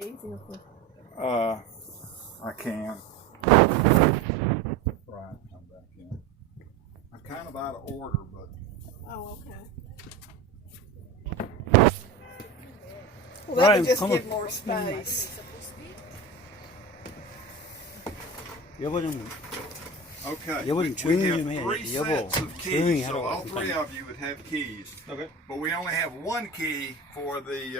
I can. Right, come back in. I'm kind of out of order, but. Oh, okay. Well, that Ryan, would just come give on. more space. 여보 좀 Okay. 여보 좀 조용히 have 좀 해. three 여보 sets of 조용히 keys, so 하라고. all three of you would have keys. Okay. But we only have one key for the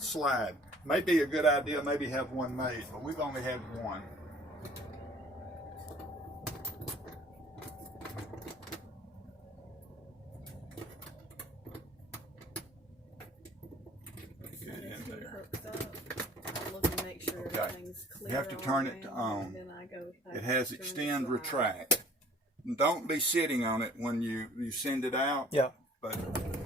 slide. May be a good idea, maybe have one made, but we've only had one. Get in there. Look and make sure Okay. everything's clear. You have to all turn it to around, on. and then I go It has turn the extend slide. retract. Don't be sitting on it when you send it out. Yeah. But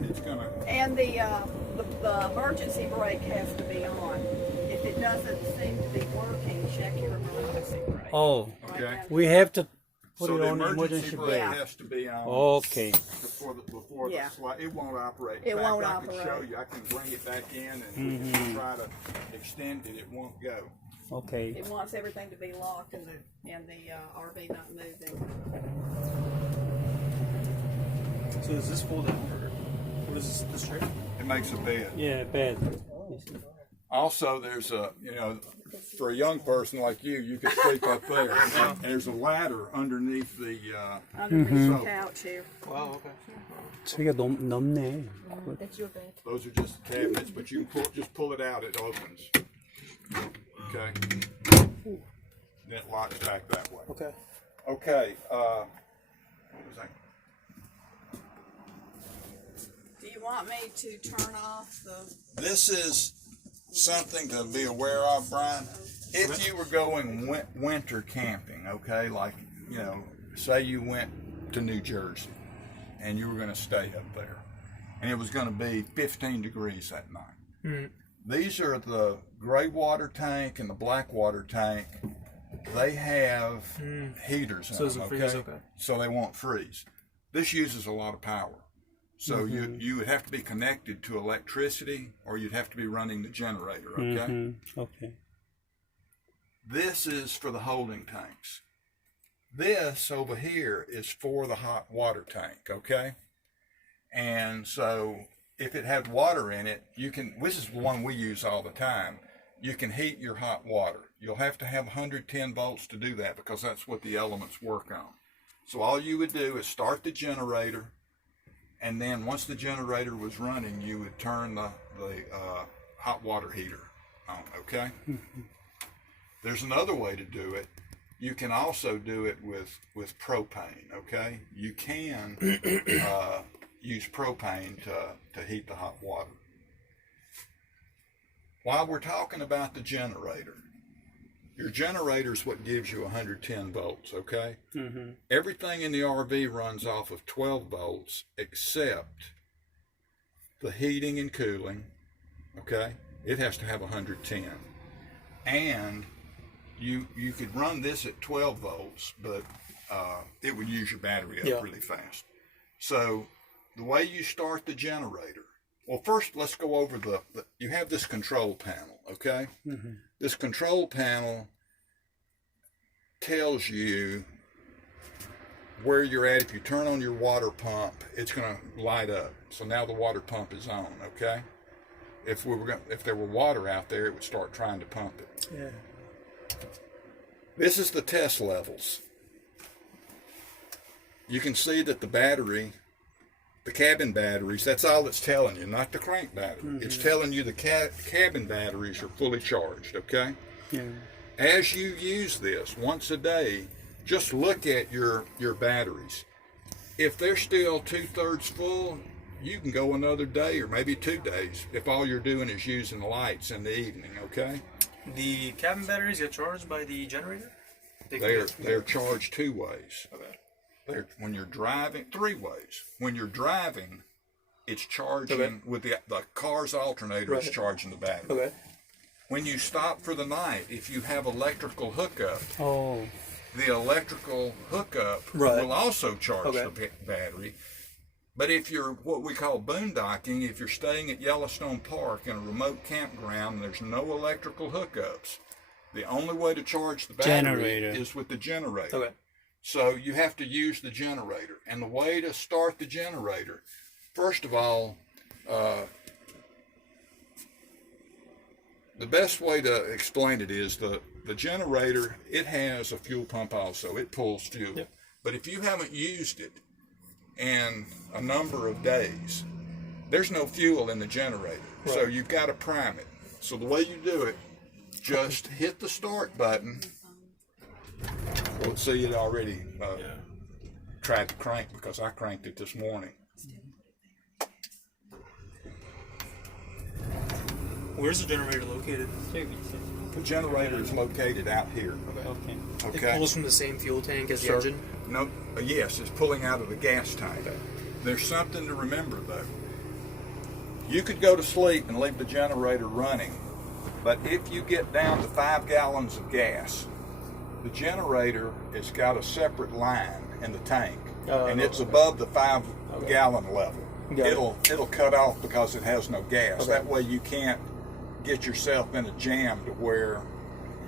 it's gonna. And the emergency brake has to be on. If it doesn't seem to be working, check your emergency brake. Oh, Okay. Right now. we have to put So it the on emergency brake Yeah. has to be on. Okay. Before Yeah. the slide. It won't operate. It In fact, won't I can show operate. you. I can bring it back in and we can try to extend it. It won't go. Okay. It wants everything to be locked and the RV not moving. So does this fold out, or what is this straight? It makes a bed. Yeah, bad. Also, there's for a young person like you, you can sleep up there. And there's a ladder underneath the. Underneath So- the couch here. Wow. Okay. 저기가 넓네. That's your bed. Those are just cabinets, but you can just pull it out. It opens. Okay. Then it locks back that way. Okay. Okay. What was that? Do you want me to turn off the? This is something to be aware of, Brian. If you were going winter camping, okay, like, say you went to New Jersey and you were going to stay up there and it was going to be 15 degrees that night. These are the gray water tank and the black water tank. They have heaters in So them, doesn't okay? freeze, okay. So they won't freeze. This uses a lot of power. So you would have to be connected to electricity or you'd have to be running the generator, okay? Okay. This is for the holding tanks. This over here is for the hot water tank, okay? And so if it had water in it, this is the one we use all the time. You can heat your hot water. You'll have to have 110 volts to do that because that's what the elements work on. So all you would do is start the generator, and then once the generator was running, you would turn the hot water heater on, okay? There's another way to do it. You can also do it with propane, okay? You can use propane to heat the hot water. While we're talking about the generator, your generator is what gives you 110 volts, okay? Everything in the RV runs off of 12 volts except the heating and cooling, okay? It has to have 110. And you could run this at 12 volts, but it would use your battery up really fast. So the way you start the generator, well, first let's go over you have this control panel, okay? This control panel tells you where you're at. If you turn on your water pump, it's going to light up. So now the water pump is on, okay? If there were water out there, it would start trying to pump it. Yeah. This is the test levels. You can see that the battery, the cabin batteries, that's all it's telling you, not the crank battery. It's telling you the cabin batteries are fully charged, okay? Yeah. As you use this once a day, just look at your batteries. If they're still 2/3 full, you can go another day or maybe 2 days if all you're doing is using lights in the evening, okay? The cabin batteries get charged by the generator? They're charged 2 ways. When you're driving, 3 ways. When you're driving, it's charging with the car's alternator is charging the battery. Okay. When you stop for the night, if you have electrical hookup, Oh. the electrical hookup will also charge the battery. But if you're what we call boondocking, if you're staying at Yellowstone Park in a remote campground and there's no electrical hookups, the only way to charge the battery Generator. is with the generator. Okay. So you have to use the generator. And the way to start the generator, first of all, the best way to explain it is the generator, it has a fuel pump also. It pulls fuel. Yep. But if you haven't used it in a number of days, there's no fuel in the generator. Right. So you've got to prime it. So the way you do it, just hit the start button. Well, see, it already tried to crank because I cranked it this morning. Where's the generator located? The generator is located out here. Okay. It Okay. pulls from the same fuel tank as the Sir, engine? No, yes, it's pulling out of the gas tank. There's something to remember though. You could go to sleep and leave the generator running, but if you get down to 5 gallons of gas, the generator has got a separate line in the tank, and it's above the 5 gallon level. Got it. It'll cut off because it has no gas. Okay. That way you can't get yourself in a jam to where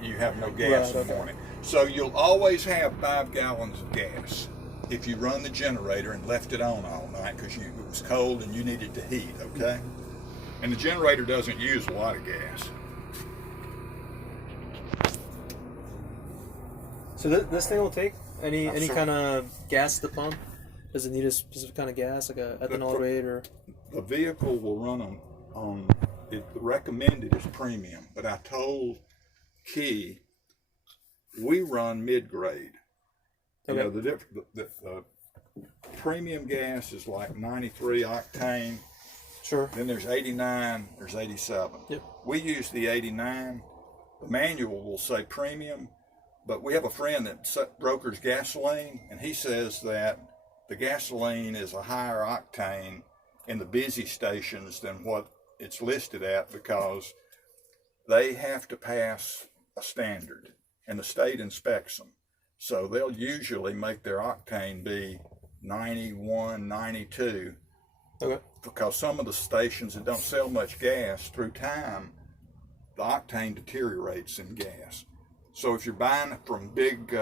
you have no gas Right, in the okay. morning. So you'll always have 5 gallons of gas if you run the generator and left it on all night because it was cold and you needed to heat, okay? And the generator doesn't use a lot of gas. So this thing will take any sure. kind of gas to pump? Does it need a specific kind of gas, like a ethanol rate or? The vehicle will run on it recommended is premium, but I told Key we run mid-grade. You know, the premium gas is like 93 octane. Sure. Then there's 89, there's 87. Yep. We use the 89. The manual will say premium, but we have a friend that brokers gasoline, and he says that the gasoline is a higher octane in the busy stations than what it's listed at because they have to pass a standard, and the state inspects them. So they'll usually make their octane be 91, 92, Okay. because some of the stations that don't sell much gas, through time, the octane deteriorates in gas. So if you're buying it from big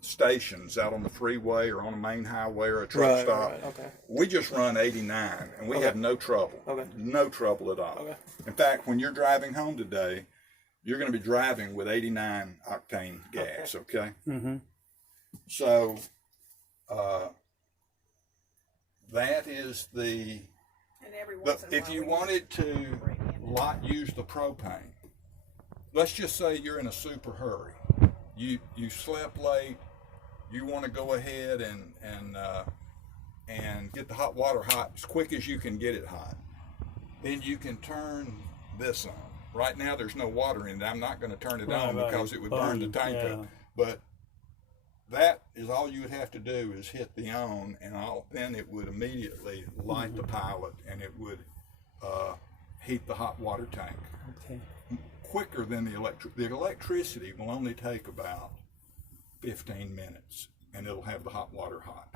stations out on the freeway or on a main highway or a truck stop, Right, okay. we just run 89 and we Okay. have no trouble. Okay. No trouble at all. Okay. In fact, when you're driving home today, you're going to be driving with 89 octane gas, okay? Mm-hmm. So that is the And every once in a if while you we wanted to bring in. use the propane, let's just say you're in a super hurry. You slept late. You want to go ahead and get the hot water hot as quick as you can get it hot. Then you can turn this on. Right now there's no water in it. I'm not going to turn it on Right. because it would burn the tank Yeah. up. But that is all you would have to do is hit the on, and then it would immediately light the pilot, and it would heat the hot water tank Okay. quicker than the electric. The electricity will only take about 15 minutes, and it'll have the hot water hot.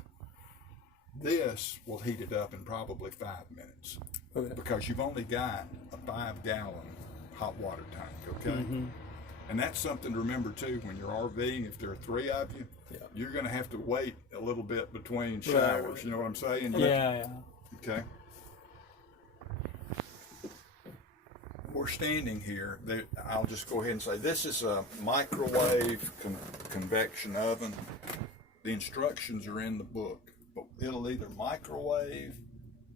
This will heat it up in probably 5 minutes Okay. because you've only got a 5-gallon hot water tank, okay? Mm-hmm. And that's something to remember too when you're RVing. If there are 3 of you, you're going to have to wait a little bit between showers. Right. You know what I'm saying? Yeah. Okay. We're standing here. I'll just go ahead and say this is a microwave convection oven. The instructions are in the book, but it'll either microwave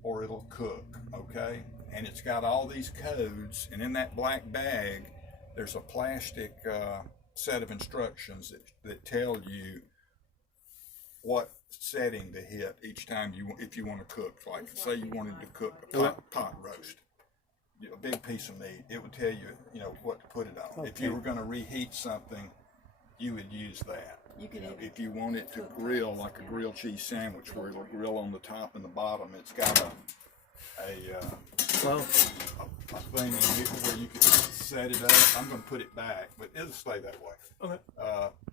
or it'll cook, okay? And it's got all these codes, and in that black bag, there's a plastic set of instructions that tell you what setting to hit each time if you want to cook. Like say you wanted to cook a pot roast, a big piece of meat, it would tell you, what to put it on. If you were going to reheat something, you would use that. You could even If you want it to grill like a grilled cheese sandwich where it'll grill on the top and the bottom, it's got a Well, thing in here where you can set it up. I'm going to put it back, but it'll stay that way. okay.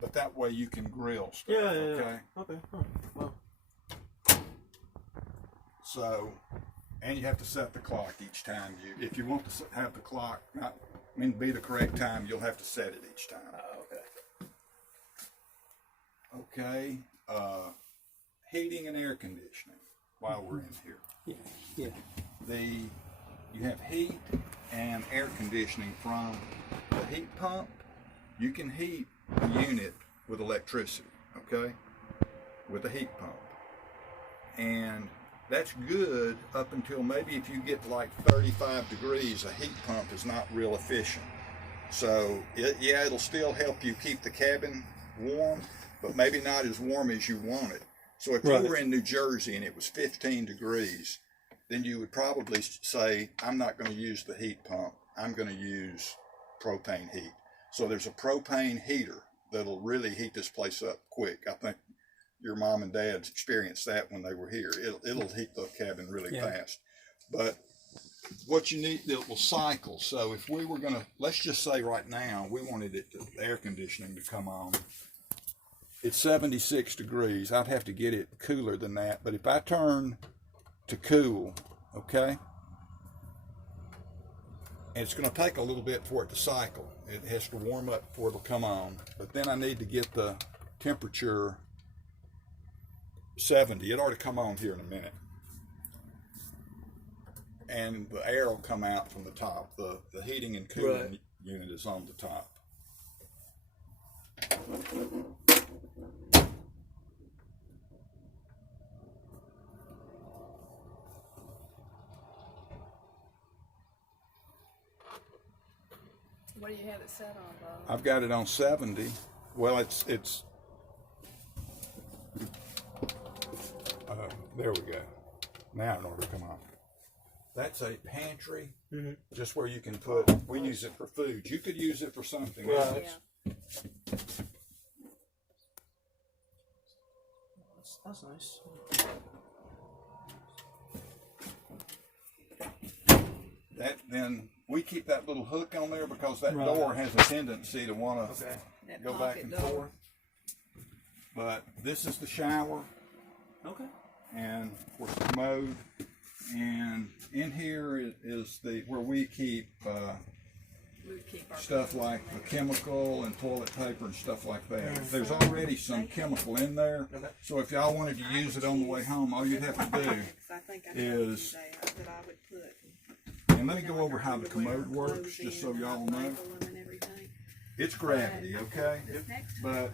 But that way you can grill stuff, Yeah. okay? Okay. Oh, well. So, and you have to set the clock each time if you want to have the clock be the correct time, you'll have to set it each time. Okay. Okay. Heating and air conditioning while we're in here. Yeah. Yeah. You have heat and air conditioning from the heat pump. You can heat the unit with electricity, okay? With a heat pump. And that's good up until maybe if you get like 35 degrees, a heat pump is not real efficient. So it'll still help you keep the cabin warm, but maybe not as warm as you want it. So if Right. you were in New Jersey and it was 15 degrees, then you would probably say, I'm not going to use the heat pump. I'm going to use propane heat. So there's a propane heater that'll really heat this place up quick. I think your mom and dad experienced that when they were here. It'll heat the cabin really fast. But what you need, it will cycle. So if we were going to, let's just say right now, we wanted the air conditioning to come on. It's 76 degrees. I'd have to get it cooler than that. But if I turn to cool, okay, and it's going to take a little bit for it to cycle. It has to warm up before it'll come on. But then I need to get the temperature 70. It ought to come on here in a minute. And the air will come out from the top. The heating and cooling unit is on the top. What do you have it set on, Bob? I've got it on 70. Well, it's there we go. Now it ought to come on. That's a pantry, just where you can put, we use it for food. You could use it for something else. Yeah. That's nice. Then we keep that little hook on there because that door has a tendency to want to go back and forth. But this is the shower. Okay. And of course the commode. And in here is where we keep We would keep our stuff like the chemical and toilet paper and stuff like that. There's already some chemical in there, so if y'all wanted to use it on the way home, all you'd have to do is, that I would put. and let me go over how the commode works, just so y'all know. It's gravity, okay? But